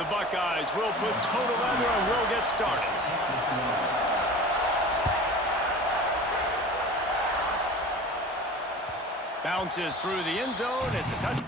The Buckeyes will put total leather and will get started. Bounces through the end zone. It's a touch.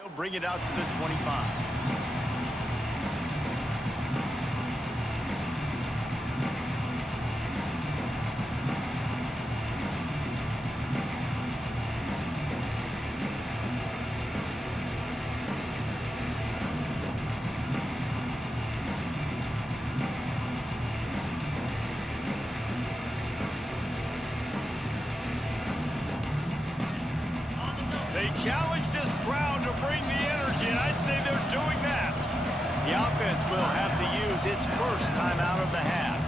He'll bring it out to the 25. They challenge this crowd to bring the energy, and I'd say they're doing that. The offense will have to use its first time out of the half.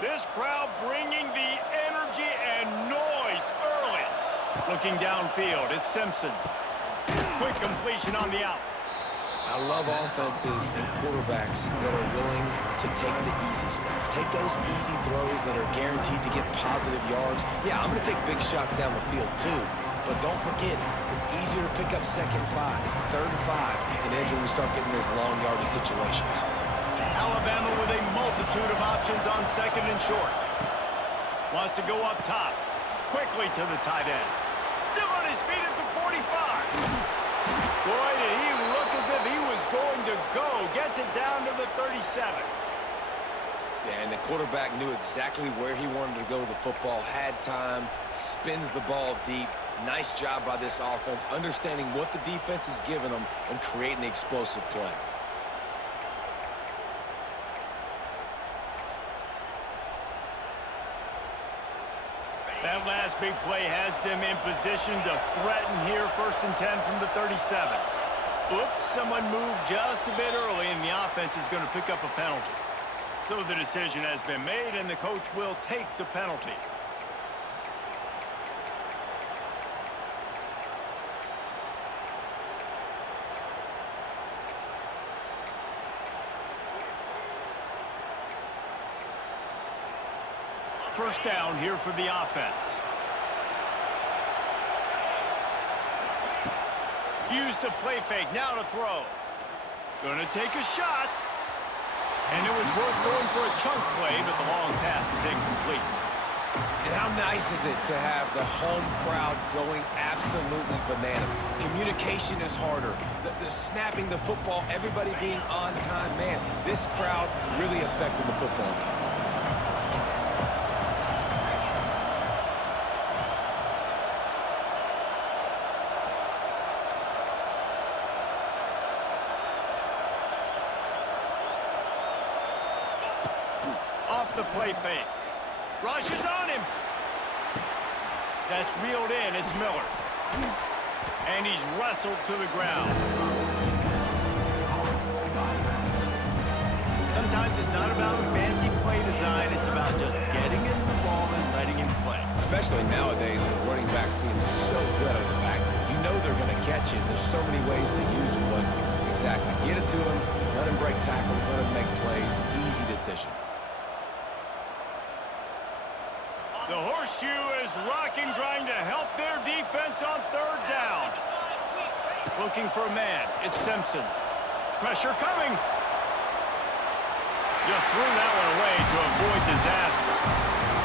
This crowd bringing the energy and noise early. Looking downfield, it's Simpson. Quick completion on the out. I love offenses and quarterbacks that are willing to take the easy stuff. Take those easy throws that are guaranteed to get positive yards. Yeah, I'm going to take big shots down the field too. But don't forget, it's easier to pick up 2nd and 5, 3rd and 5 than it is when we start getting those long yardage situations. Alabama with a multitude of options on 2nd and short. Wants to go up top. Quickly to the tight end. Still on his feet at the 45. Boy, did he look as if he was going to go. Gets it down to the 37. Yeah, and the quarterback knew exactly where he wanted to go with the football, had time, spins the ball deep. Nice job by this offense, understanding what the defense is giving them and creating the explosive play. That last big play has them in position to threaten here, 1st and 10 from the 37. Oops, someone moved just a bit early, and the offense is going to pick up a penalty. So the decision has been made, and the coach will take the penalty. First down here for the offense. Use the play fake, now to throw. Gonna take a shot. And it was worth going for a chunk play, but the long pass is incomplete. And how nice is it to have the home crowd going absolutely bananas? Communication is harder. The snapping the football, everybody being on time. Man, this crowd really affected the football game. Off the play fake. Rushes on him. That's reeled in. It's Miller. And he's wrestled to the ground. Sometimes it's not about a fancy play design. It's about just getting in the ball and letting him play. Especially nowadays with running backs being so good out of the backfield. You know they're going to catch it. There's so many ways to use them, but exactly. Get it to them, Let him break tackles, let him make plays. Easy decision. The horseshoe is rocking, trying to help their defense on third down. Looking for a man. It's Simpson. Pressure coming. Just threw that one away to avoid disaster.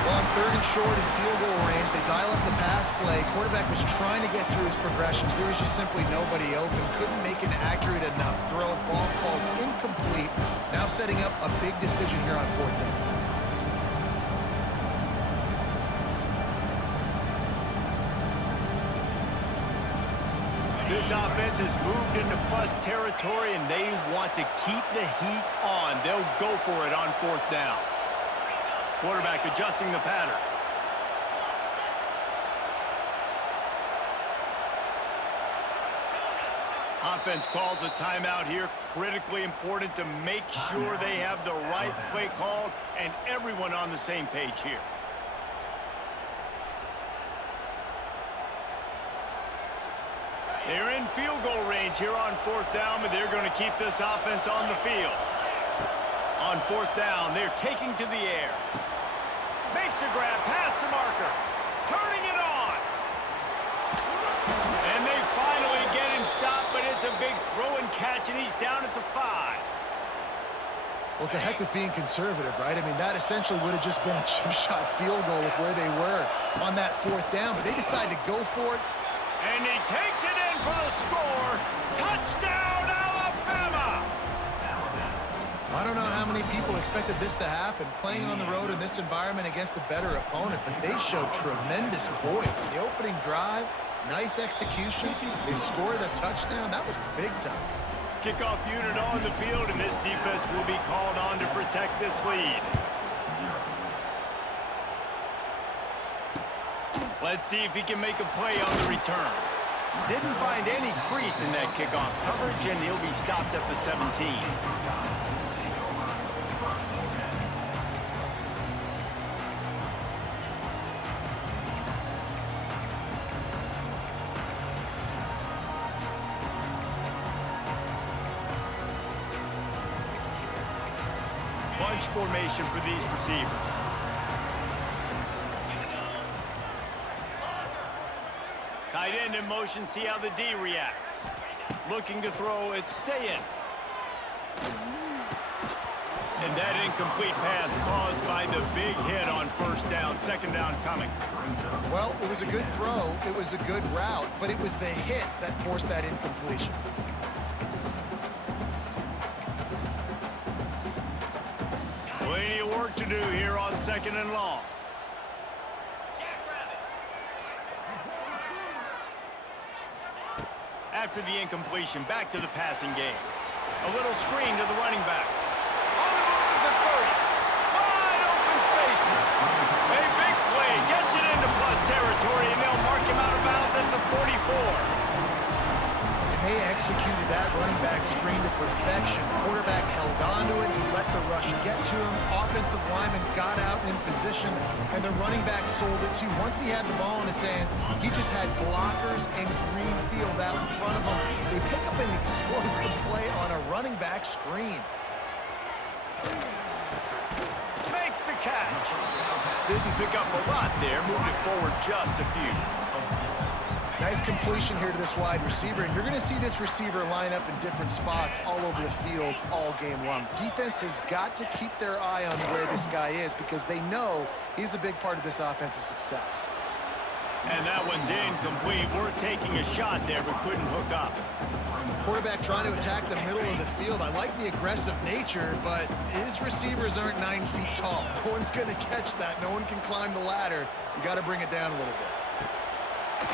Well, on third and short and field goal range, they dial up the pass play. Quarterback was trying to get through his progressions. There was just simply nobody open. Couldn't make an accurate enough throw. Ball falls incomplete. Now setting up a big decision here on fourth down. This offense has moved into plus territory, and they want to keep the heat on. They'll go for it on fourth down. Quarterback adjusting the pattern. Offense calls a timeout here. Critically important to make sure they have the right play called and everyone on the same page here. They're in field goal range here on fourth down, but they're going to keep this offense on the field. On fourth down, they're taking to the air. Makes a grab past the marker. Turning it on. And they finally get him stopped, but it's a big throw and catch, and he's down at the 5. Well, it's a heck with being conservative, right? I mean, that essentially would have just been a chip shot field goal with where they were on that fourth down, but they decide to go for it. And he takes it in for the score. Touchdown, Alabama! I don't know how many people expected this to happen, playing on the road in this environment against a better opponent, but they showed tremendous poise. On the opening drive, nice execution. They scored a touchdown. That was big time. Kickoff unit on the field, and this defense will be called on to protect this lead. Let's see if he can make a play on the return. Didn't find any crease in that kickoff coverage, and he'll be stopped at the 17. Bunch formation for these receivers. Tight end in motion, see how the D reacts. Looking to throw, it's Sayin. And that incomplete pass caused by the big hit on first down, second down coming. Well, it was a good throw, it was a good route, but it was the hit that forced that incompletion. Plenty of work to do here on second and long. After the incompletion, back to the passing game. A little screen to the running back. On the move at the 30. Wide open spaces. A big play gets it into plus territory, and they'll mark him out of bounds at the 44. And they executed that running back screen to perfection. Quarterback held on to it. He let the rush get to him. Offensive lineman got out in position, and the running back sold it too. Once he had the ball in his hands, he just had blockers and green field out in front of him. They pick up an explosive play on a running back screen. Makes the catch. Didn't pick up a lot there, moved it forward just a few. Nice completion here to this wide receiver, and you're going to see this receiver line up in different spots all over the field all game long. Defense has got to keep their eye on where this guy is because they know he's a big part of this offense's success. And that one's incomplete. Worth taking a shot there, but couldn't hook up. Quarterback trying to attack the middle of the field. I like the aggressive nature, but his receivers aren't 9 feet tall. No one's going to catch that. No one can climb the ladder. You got to bring it down a little bit.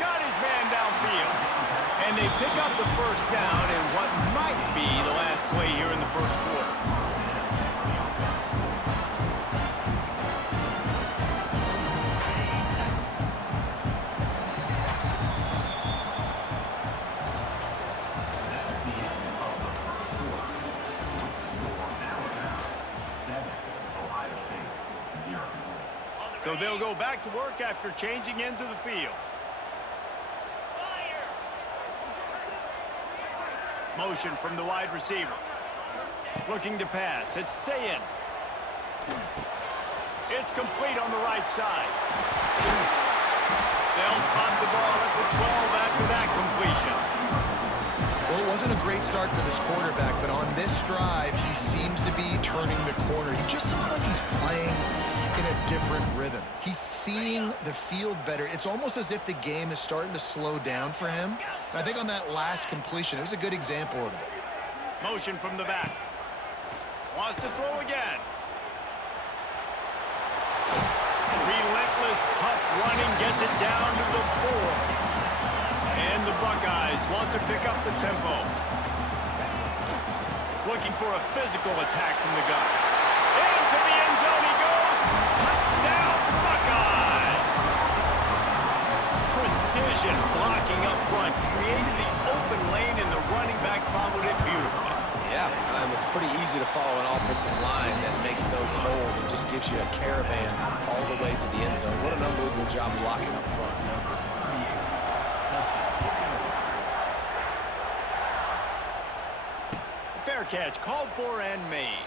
Got his man downfield. And they pick up the first down in what might be the last play here in the first quarter. So they'll go back to work after changing into the field. Motion from the wide receiver. Looking to pass. It's Sayin. It's complete on the right side. They'll spot the ball at the 12 after that completion. Well, it wasn't a great start for this quarterback, but on this drive, he seems to be turning the corner. He just looks like he's playing in a different rhythm. He's seeing the field better. It's almost as if the game is starting to slow down for him. And I think on that last completion, it was a good example of that. Motion from the back. Wants to throw again. Relentless, tough running gets it down to the 4. And the Buckeyes want to pick up the tempo. Looking for a physical attack from the gun. Into the end zone he goes. Touchdown, Buckeyes! Precision blocking up front created the open lane, and the running back followed it beautifully. Yeah, it's pretty easy to follow an offensive line that makes those holes and just gives you a caravan all the way to the end zone. What an unbelievable job blocking up front. Fair catch, called for and made.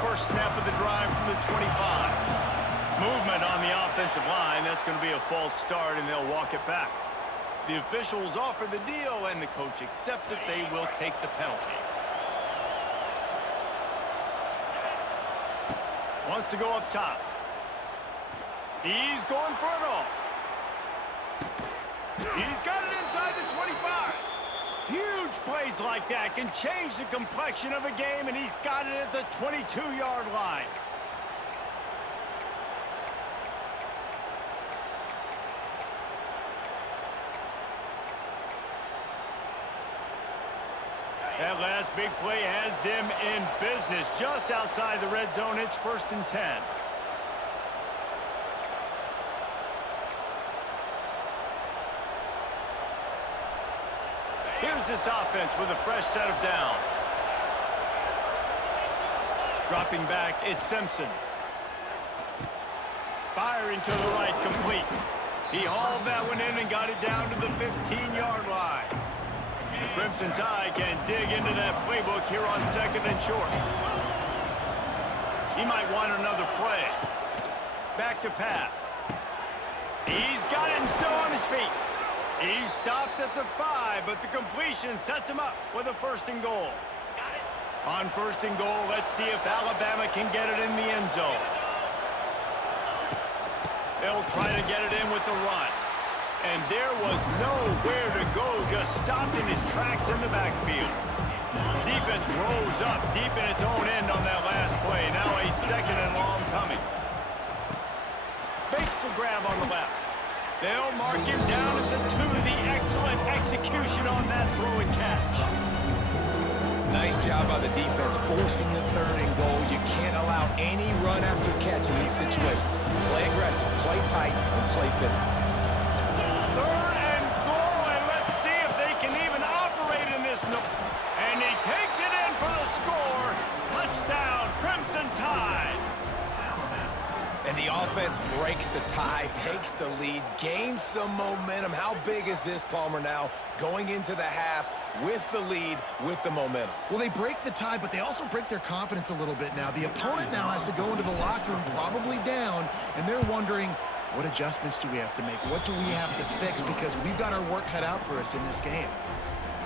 First snap of the drive from the 25. Movement on the offensive line. That's going to be a false start, and they'll walk it back. The officials offer the deal, and the coach accepts it. They will take the penalty. Wants to go up top. He's going for it all. He's got it inside the 25. Huge plays like that can change the complexion of a game, and he's got it at the 22-yard line. That last big play has them in business just outside the red zone. It's 1st and 10. Here's this offense with a fresh set of downs. Dropping back, it's Simpson. Firing to the right, complete. He hauled that one in and got it down to the 15-yard line. The Crimson Tide can dig into that playbook here on 2nd and short. He might want another play. Back to pass. He's got it and still on his feet. He stopped at the 5, but the completion sets him up with a 1st and goal. On 1st and goal, let's see if Alabama can get it in the end zone. They'll try to get it in with the run. And there was nowhere to go, just stopped in his tracks in the backfield. Defense rose up deep in its own end on that last play. Now a 2nd and long coming. Makes the grab on the left. They'll mark him down at the 2. The excellent execution on that throw and catch. Nice job by the defense forcing the 3rd and goal. You can't allow any run after catch in these situations. Play aggressive, play tight, and play physical. 3rd and goal, and let's see if they can even operate in this. And he takes it in for the score. Touchdown, Crimson Tide. And the offense breaks the tie, takes the lead, gains some momentum. How big is this, Palmer, now going into the half with the lead, with the momentum? Well, they break the tie, but they also break their confidence a little bit now. The opponent now has to go into the locker room probably down, and they're wondering, what adjustments do we have to make? What do we have to fix? Because we've got our work cut out for us in this game.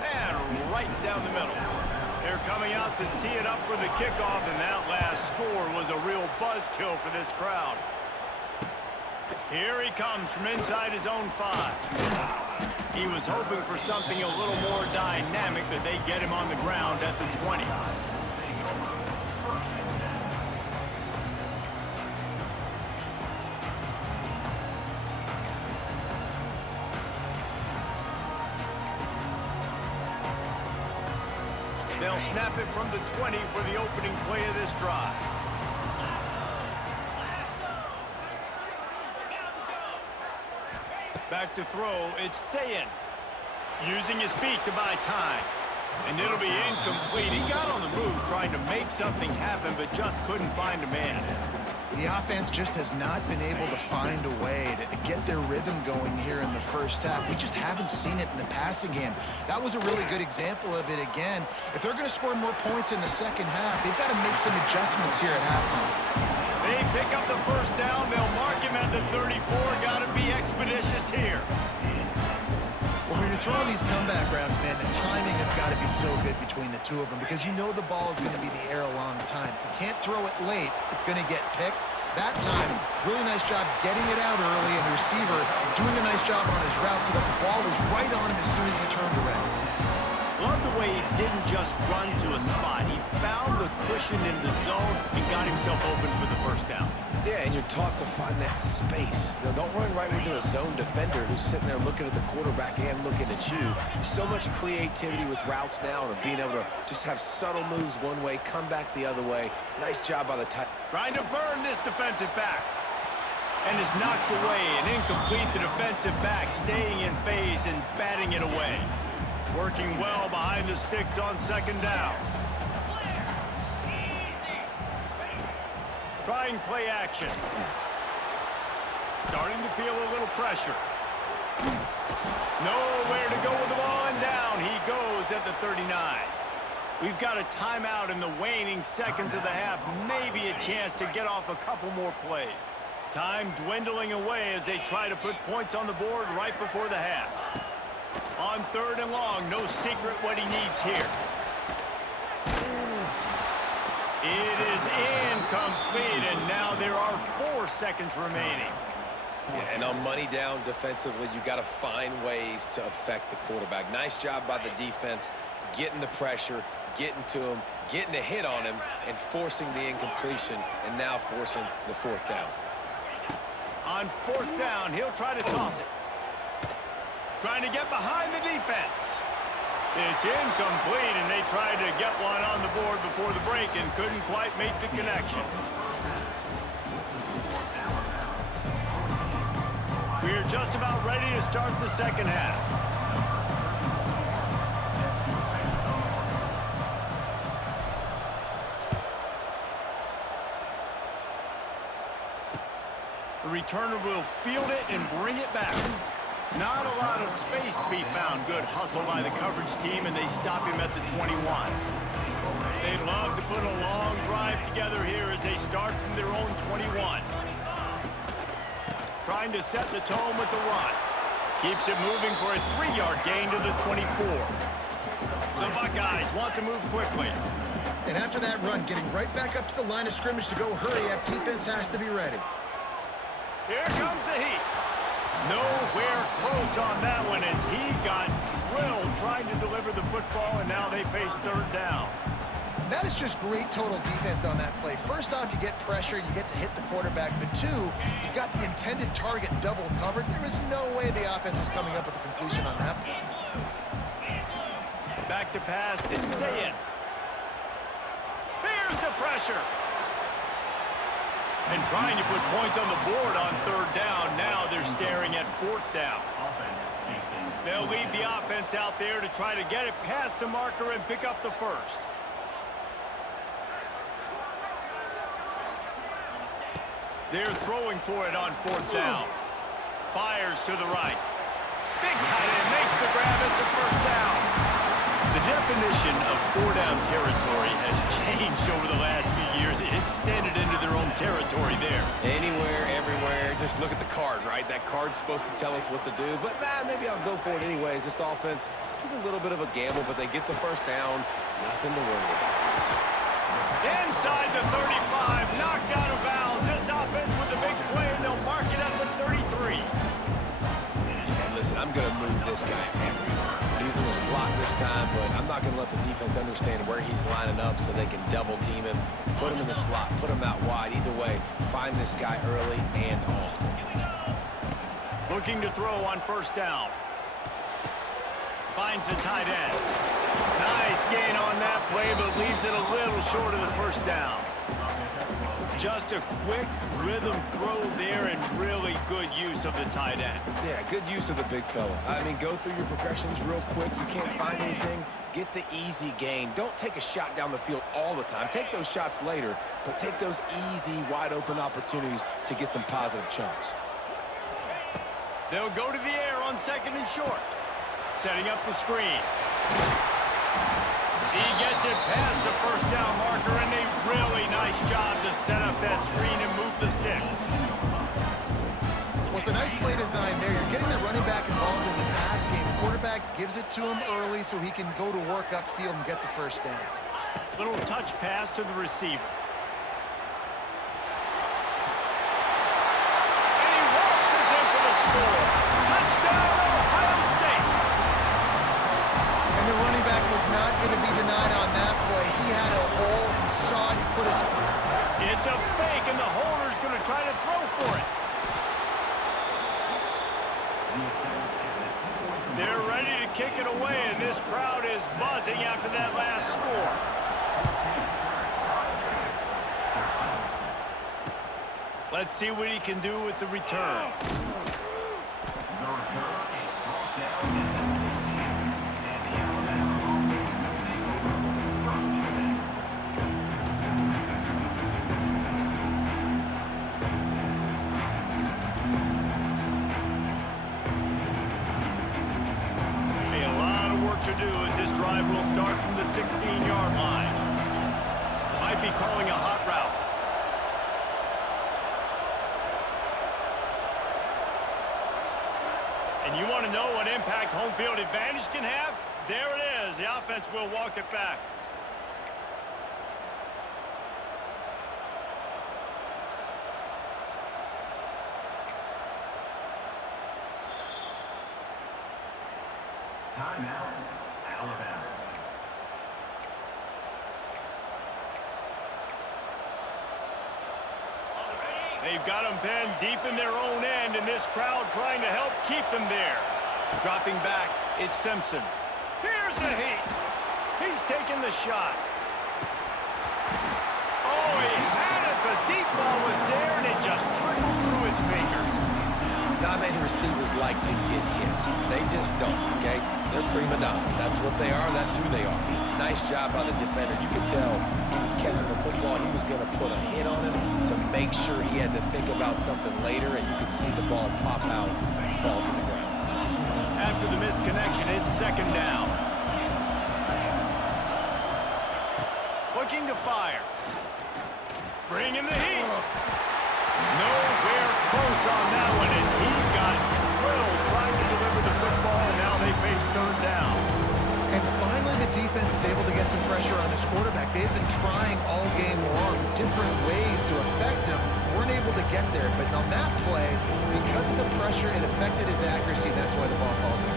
And right down the middle. They're coming out to tee it up for the kickoff, and that last score was a real buzzkill for this crowd. Here he comes from inside his own 5. He was hoping for something a little more dynamic, that they get him on the ground at the 20. They'll snap it from the 20 for the opening play of this drive. Back to throw, it's Sayin. Using his feet to buy time. And it'll be incomplete. He got on the move trying to make something happen, but just couldn't find a man. The offense just has not been able to find a way to get their rhythm going here in the first half. We just haven't seen it in the passing game. That was a really good example of it again. If they're going to score more points in the second half, they've got to make some adjustments here at halftime. They pick up the first down. They'll mark him at the 34. Got to be expeditious here. Well, when you're throwing these comeback routes, man, the timing has got to be so good between the two of them because you know the ball is going to be in the air a long time. You can't throw it late. It's going to get picked. That time, really nice job getting it out early, and the receiver doing a nice job on his route so that the ball was right on him as soon as he turned around. Love the way he didn't just run to a spot. He found the cushion in the zone and got himself open for the first down. Yeah, and you're taught to find that space. You know, don't run right into a zone defender who's sitting there looking at the quarterback and looking at you. So much creativity with routes now and being able to just have subtle moves one way, come back the other way. Nice job by the tight. Trying to burn this defensive back. And is knocked away and incomplete. The defensive back staying in phase and batting it away. Working well behind the sticks on second down. Trying play action. Starting to feel a little pressure. Nowhere to go with the ball, and down he goes at the 39. We've got a timeout in the waning seconds of the half. Maybe a chance to get off a couple more plays. Time dwindling away as they try to put points on the board right before the half. On third and long, no secret what he needs here. It is incomplete, and now there are 4 seconds remaining. Yeah, and on money down defensively, you got to find ways to affect the quarterback. Nice job by the defense, getting the pressure, getting to him, getting a hit on him, and forcing the incompletion, and now forcing the 4th down. On 4th down, he'll try to toss it. Trying to get behind the defense. It's incomplete, and they tried to get one on the board before the break and couldn't quite make the connection. We're just about ready to start the second half. The returner will field it and bring it back. Not a lot of space to be found. Good hustle by the coverage team, and they stop him at the 21. They'd love to put a long drive together here as they start from their own 21. Trying to set the tone with the run. Keeps it moving for a 3-yard gain to the 24. The Buckeyes want to move quickly. And after that run, getting right back up to the line of scrimmage to go hurry up, defense has to be ready. Here comes the heat. Nowhere close on that one as he got drilled trying to deliver the football, and now they face 3rd down. That is just great total defense on that play. First off, you get pressure, you get to hit the quarterback, but 2, you've got the intended target double covered. There was no way the offense was coming up with a completion on that play. Back to pass, it's Sayin. Here's the pressure. And trying to put points on the board on 3rd down. Now they're staring at 4th down. They'll leave the offense out there to try to get it past the marker and pick up the first. They're throwing for it on 4th down. Fires to the right. Big tight end makes the grab. It's a first down. The definition of 4-down territory has changed over the last few years. It extended into their own territory there. Anywhere, everywhere, just look at the card, right? That card's supposed to tell us what to do, but maybe I'll go for it anyways. This offense took a little bit of a gamble, but they get the first down. Nothing to worry about. Inside the 35, knocked out of bounds. This offense with the big play, and they'll mark it at the 33. And listen, I'm going to move this guy everywhere. He's in the slot this time, but I'm not going to let the defense understand where he's lining up so they can double team him, put him in the slot, put him out wide. Either way, find this guy early and often. Looking to throw on 1st down. Finds the tight end. Nice gain on that play, but leaves it a little short of the 1st down. Just a quick rhythm throw there and really good use of the tight end. Yeah, good use of the big fella. I mean, go through your progressions real quick. You can't find anything, get the easy gain. Don't take a shot down the field all the time. Take those shots later, but take those easy, wide-open opportunities to get some positive chunks. They'll go to the air on 2nd and short. Setting up the screen. He gets it past the first down marker, and a really nice job to set up that screen and move the sticks. Well, it's a nice play design there. You're getting the running back involved in the pass game. Quarterback gives it to him early so he can go to work upfield and get the first down. Little touch pass to the receiver. And he waltzes in for the score. Touchdown, Ohio State. And the running back was not going to be denied on that play. He had a hole. He saw it. He put his... It's a fake, and the holder's going to try to throw for it. They're ready to kick it away, and this crowd is buzzing after that last score. Let's see what he can do with the return. To do as this drive will start from the 16-yard line. Might be calling a hot route. And you want to know what impact home field advantage can have? There it is. The offense will walk it back. Timeout, Alabama. They've got them pinned deep in their own end, and this crowd trying to help keep them there. Dropping back, it's Simpson. Here's the heat. He's taking the shot. Oh, he had it. The deep ball was there, and it just trickled through his fingers. Not many receivers like to get hit. They just don't, okay? They're prima donnas. That's what they are. That's who they are. Nice job by the defender. You could tell he was catching the football. He was going to put a hit on him to make sure he had to think about something later, and you could see the ball pop out and fall to the ground. After the misconnection, it's 2nd down. Looking to fire. Bringing the heat. Nowhere close on that one as he got drilled trying to deliver the football, and now they face 3rd down. And finally, the defense is able to get some pressure on this quarterback. They've been trying all game long different ways to affect him. Weren't able to get there, but on that play, because of the pressure, it affected his accuracy, and that's why the ball falls in.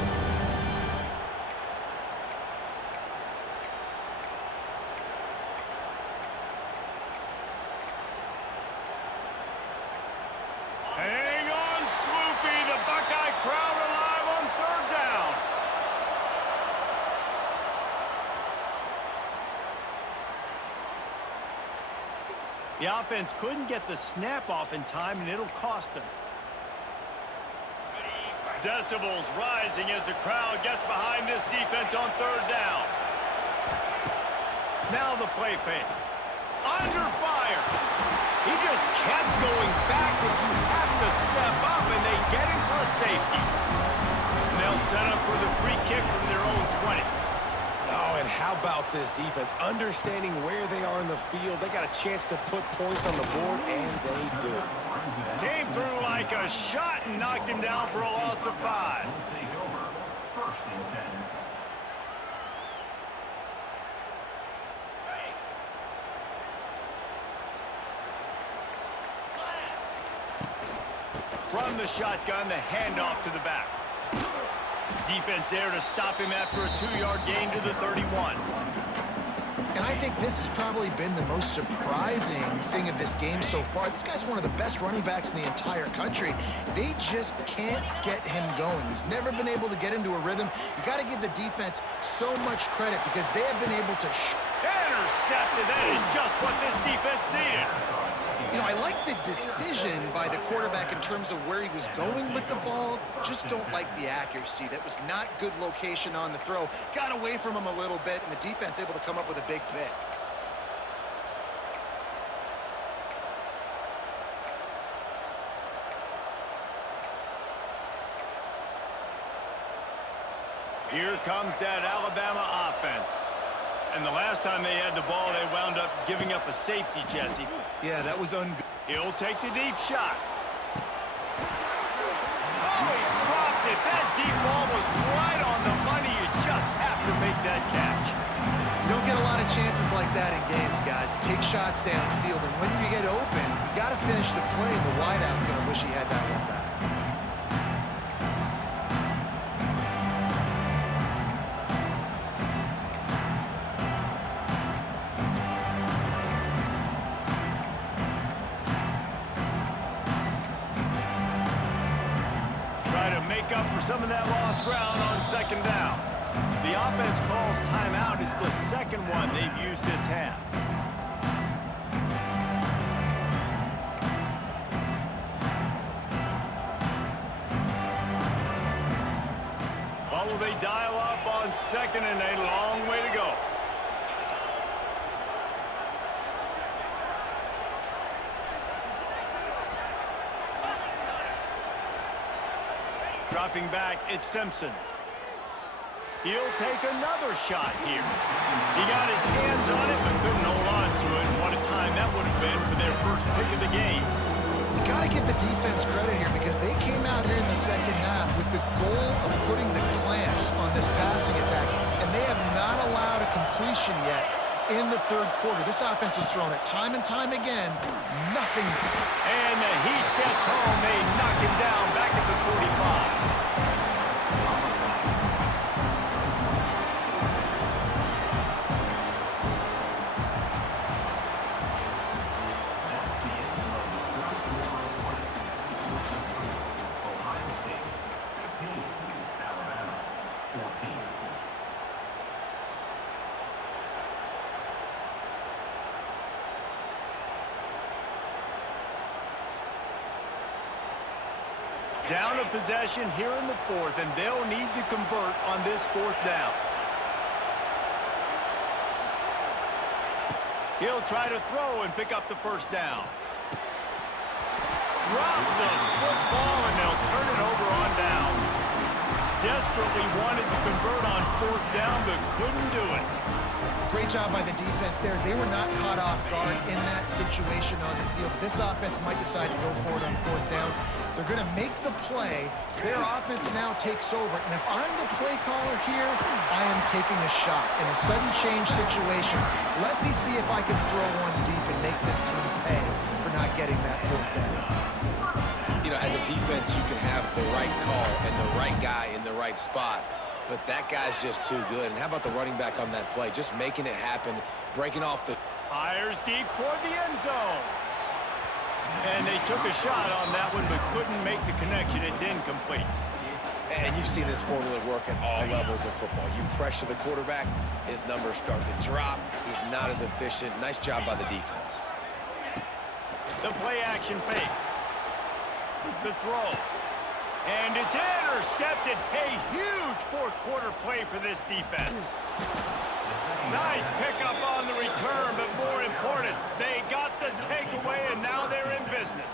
Hang on, Swoopy. The Buckeye crowd alive on 3rd down. The offense couldn't get the snap off in time, and it'll cost them. Decibels rising as the crowd gets behind this defense on 3rd down. Now the play fake. Under fire. He just kept going backwards. You have to step up, and they get him for a safety. And they'll set up for the free kick from their own 20. Oh, and how about this defense? Understanding where they are in the field. They got a chance to put points on the board, and they do. Came through like a shot and knocked him down for a loss of 5. Take over. 1st and 10. From the shotgun, the handoff to the back. Defense there to stop him after a 2-yard gain to the 31. And I think this has probably been the most surprising thing of this game so far. This guy's one of the best running backs in the entire country. They just can't get him going. He's never been able to get into a rhythm. You got to give the defense so much credit because they have been able to... Intercepted. That is just what this defense needed. You know, I like the decision by the quarterback in terms of where he was going with the ball. Just don't like the accuracy. That was not good location on the throw. Got away from him a little bit, and the defense able to come up with a big pick. Here comes that Alabama offense. And the last time they had the ball, they wound up giving up a safety, Jesse. Yeah, that was ungood. He'll take the deep shot. Oh, he dropped it. That deep ball was right on the money. You just have to make that catch. You don't get a lot of chances like that in games, guys. Take shots downfield, and when you get open, you got to finish the play. The wideout's going to wish he had that one back. Make up for some of that lost ground on second down. The offense calls timeout. It's the second one they've used this half. Well, will they dial up on second and a long way to go? Dropping back, it's Simpson. He'll take another shot here. He got his hands on it, but couldn't hold on to it. What a time that would have been for their first pick of the game. You got to give the defense credit here because they came out here in the second half with the goal of putting the clamps on this passing attack, and they have not allowed a completion yet in the third quarter. This offense has thrown it time and time again. Nothing. And the heat gets home. They knock him down back at the 45. Down a possession here in the fourth, and they'll need to convert on this fourth down. He'll try to throw and pick up the first down. Drop the football, and they'll turn it over on downs. Desperately wanted to convert on fourth down, but couldn't do it. Great job by the defense there. They were not caught off guard in that situation on the field. This offense might decide to go for it on fourth down. They're going to make the play. Their offense now takes over. And if I'm the play caller here, I am taking a shot. In a sudden change situation, let me see if I can throw one deep and make this team pay for not getting that fourth down. You know, as a defense, you can have the right call and the right guy in the right spot. But that guy's just too good. And how about the running back on that play? Just making it happen, breaking off the... Fires deep toward the end zone. And they took a shot on that one, but couldn't make the connection. It's incomplete. And you've seen this formula work at all levels of football. You pressure the quarterback, his numbers start to drop. He's not as efficient. Nice job by the defense. The play action fake. The throw. And it's intercepted. A huge fourth quarter play for this defense. Nice pickup on the return, but more important, they got the takeaway, and now they're in business.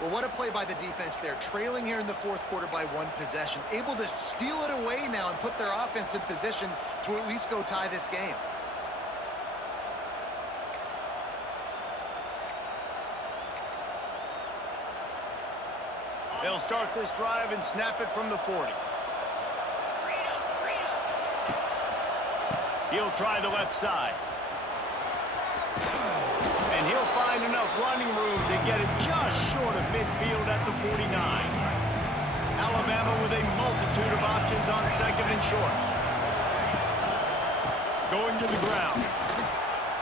Well, what a play by the defense there. Trailing here in the fourth quarter by one possession. Able to steal it away now and put their offense in position to at least go tie this game. They'll start this drive and snap it from the 40. He'll try the left side. And he'll find enough running room to get it just short of midfield at the 49. Alabama with a multitude of options on second and short. Going to the ground.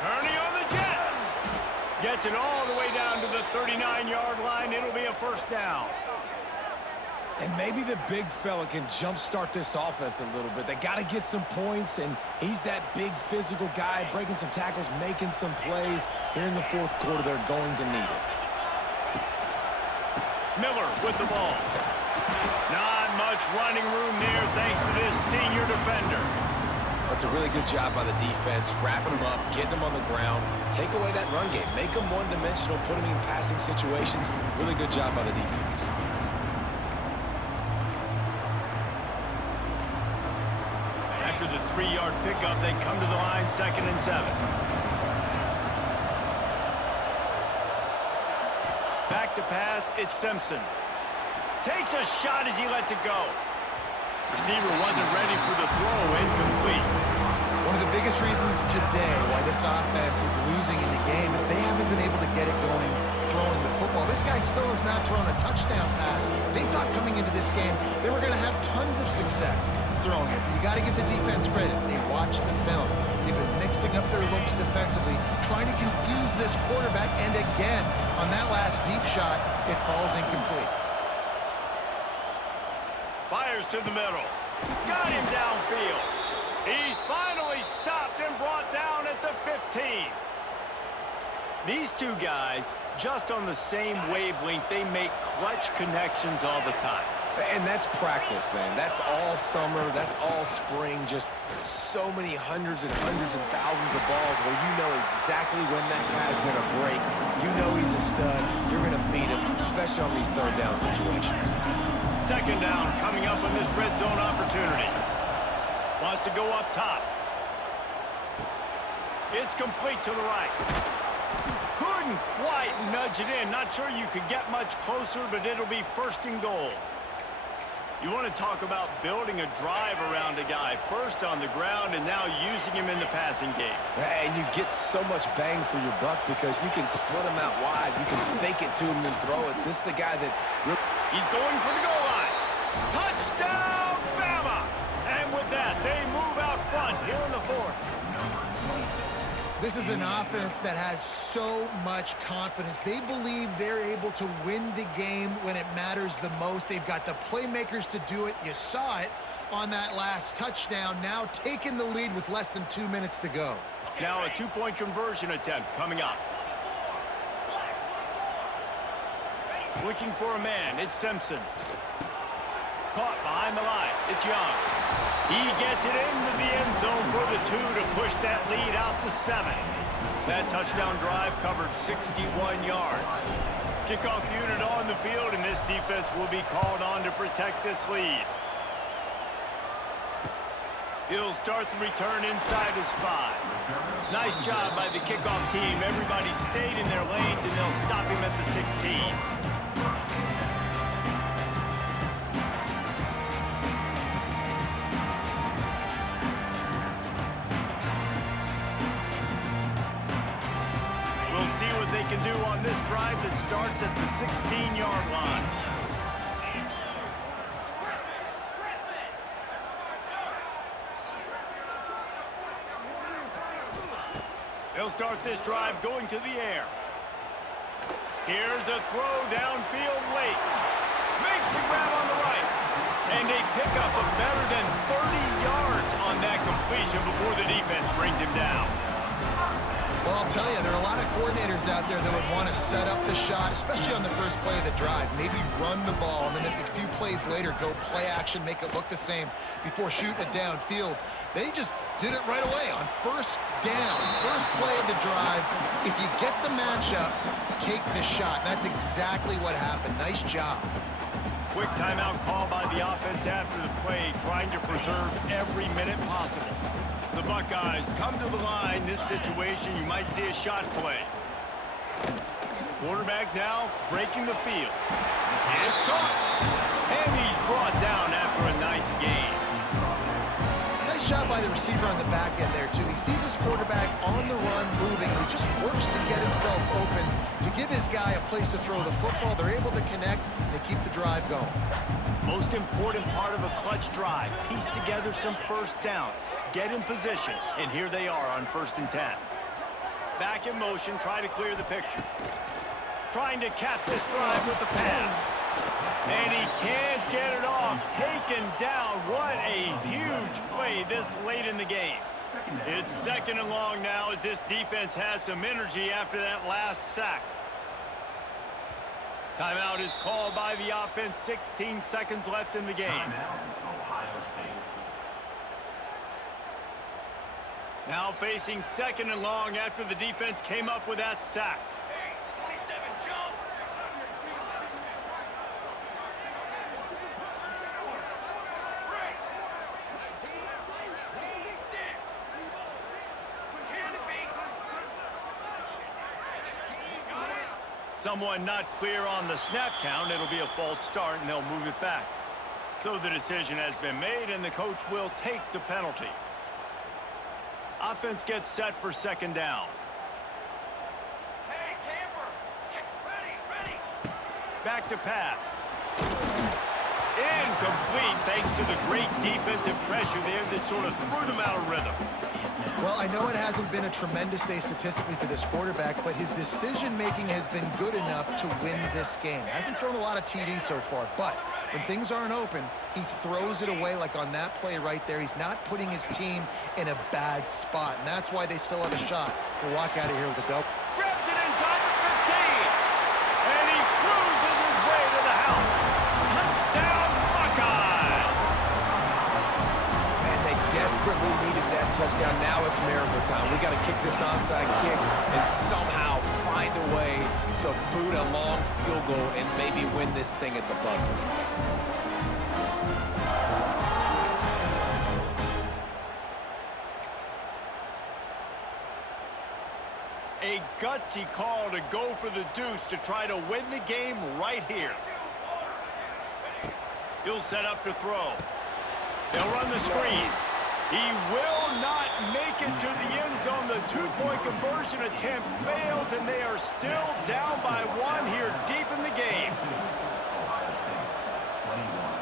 Turning on the Jets. Gets it all the way down to the 39-yard line. It'll be a first down. And maybe the big fella can jumpstart this offense a little bit. They got to get some points, and he's that big physical guy, breaking some tackles, making some plays. Here in the fourth quarter, they're going to need it. Miller with the ball. Not much running room there thanks to this senior defender. That's a really good job by the defense, wrapping them up, getting them on the ground, take away that run game, make them one-dimensional, put them in passing situations. Really good job by the defense. After the 3-yard pickup, they come to the line, 2nd and 7. Back to pass, it's Simpson. Takes a shot as he lets it go. Receiver wasn't ready for the throw, incomplete. One of the biggest reasons today why this offense is losing in the game is they haven't been able to get it going throwing the football. This guy still has not thrown a touchdown pass. They thought coming into this game they were going to have tons of success throwing it. But you got to give the defense credit. They watched the film. They've been mixing up their looks defensively, trying to confuse this quarterback, and again, on that last deep shot, it falls incomplete. Fires to the middle. Got him downfield. He's finally stopped and brought down at the 15. These two guys, just on the same wavelength, they make clutch connections all the time. And that's practice, man. That's all summer. That's all spring. Just so many hundreds and thousands of balls where you know exactly when that guy's going to break. You know he's a stud. You're going to feed him, especially on these third down situations. 2nd down coming up on this red zone opportunity. Wants to go up top. It's complete to the right. Couldn't quite nudge it in. Not sure you could get much closer, but it'll be 1st and goal. You want to talk about building a drive around a guy. First on the ground and now using him in the passing game. And you get so much bang for your buck because you can split him out wide. You can fake it to him and throw it. This is the guy that... He's going for the goal line. Touchdown, Bama! And with that, they move out front here in the 4th. This is an offense that has so much confidence. They believe they're able to win the game when it matters the most. They've got the playmakers to do it. You saw it on that last touchdown. Now taking the lead with less than 2 minutes to go. Now a 2-point conversion attempt coming up. Looking for a man, it's Simpson. Caught behind the line, it's Young. He gets it into the end zone for the 2 to push that lead out to 7. That touchdown drive covered 61 yards. Kickoff unit on the field, and this defense will be called on to protect this lead. He'll start the return inside his 5. Nice job by the kickoff team. Everybody stayed in their lanes, and they'll stop him at the 16. See what they can do on this drive that starts at the 16-yard line. They'll start this drive going to the air. Here's a throw downfield late. Makes the grab on the right. And a pickup of better than 30 yards on that completion before the defense brings him down. Well, I'll tell you, there are a lot of coordinators out there that would want to set up the shot, especially on the first play of the drive. Maybe run the ball, and then a few plays later, go play action, make it look the same before shooting it downfield. They just did it right away on 1st down. First play of the drive. If you get the matchup, take the shot. And that's exactly what happened. Nice job. Quick timeout call by the offense after the play, trying to preserve every minute possible. The Buckeyes come to the line. This situation, you might see a shot play. Quarterback now breaking the field. It's caught. And he's brought down after a nice gain. Nice job by the receiver on the back end there, too. He sees his quarterback on the run moving. He just works to get himself open to give his guy a place to throw the football. They're able to connect and they keep the drive going. Most important part of a clutch drive, piece together some first downs, get in position, and here they are on 1st and 10. Back in motion, try to clear the picture. Trying to cap this drive with the pass. And he can't get it off. Taken down. What a huge play this late in the game. It's 2nd and long now as this defense has some energy after that last sack. Timeout is called by the offense. 16 seconds left in the game. Timeout, Ohio State. Now facing 2nd and long after the defense came up with that sack. Someone not clear on the snap count. It'll be a false start, and they'll move it back. So the decision has been made, and the coach will take the penalty. Offense gets set for 2nd down. Hey, camper! Ready! Back to pass. Incomplete thanks to the great defensive pressure there that sort of threw them out of rhythm. Well, I know it hasn't been a tremendous day statistically for this quarterback, but his decision-making has been good enough to win this game. Hasn't thrown a lot of TDs so far, but when things aren't open, he throws it away like on that play right there. He's not putting his team in a bad spot, and that's why they still have a shot to walk out of here with a dub. Grabs it inside the 15, and he cruises his way to the house. Touchdown, Buckeyes! And they desperately needed that touchdown. Now it's miracle time. We got to kick this onside kick and somehow find a way to boot a long field goal and maybe win this thing at the buzzer. A gutsy call to go for the deuce to try to win the game right here. He'll set up to throw. They'll run the screen. He will not make it to the end zone. The two-point conversion attempt fails, and they are still down by 1 here deep in the game. Ohio State, 21.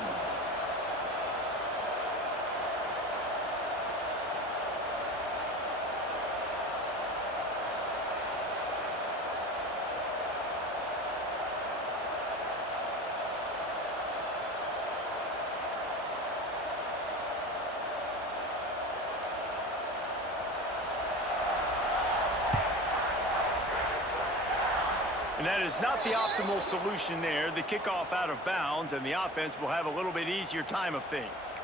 And that is not the optimal solution there. The kickoff out of bounds, and the offense will have a little bit easier time of things.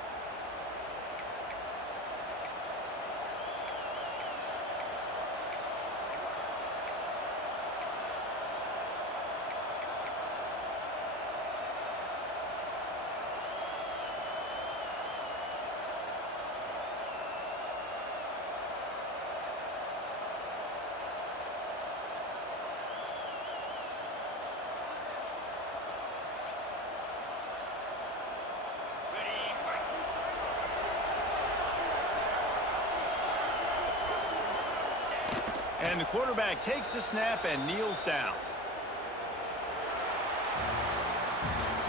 And the quarterback takes the snap and kneels down.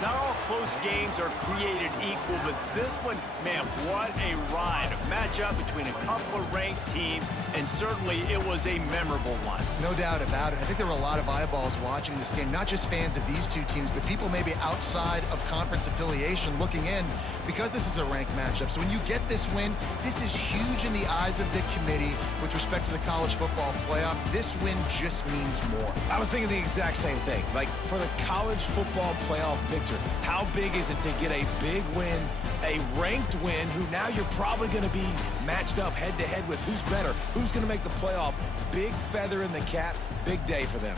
Not all close games are created equal, but this one, man, what a ride. A matchup between a couple of ranked teams, and certainly it was a memorable one. No doubt about it. I think there were a lot of eyeballs watching this game, not just fans of these two teams, but people maybe outside of conference affiliation looking in because this is a ranked matchup. So when you get this win, this is huge in the eyes of the committee with respect to the college football playoff. This win just means more. I was thinking the exact same thing. Like, for the college football playoff picture, how big is it to get a big win, a ranked win, who now you're probably going to be matched up head-to-head with who's better, who's going to make the playoff. Big feather in the cap, big day for them.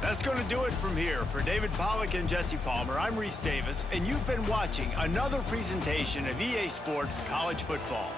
That's going to do it from here. For David Pollack and Jesse Palmer, I'm Reese Davis, and you've been watching another presentation of EA Sports College Football.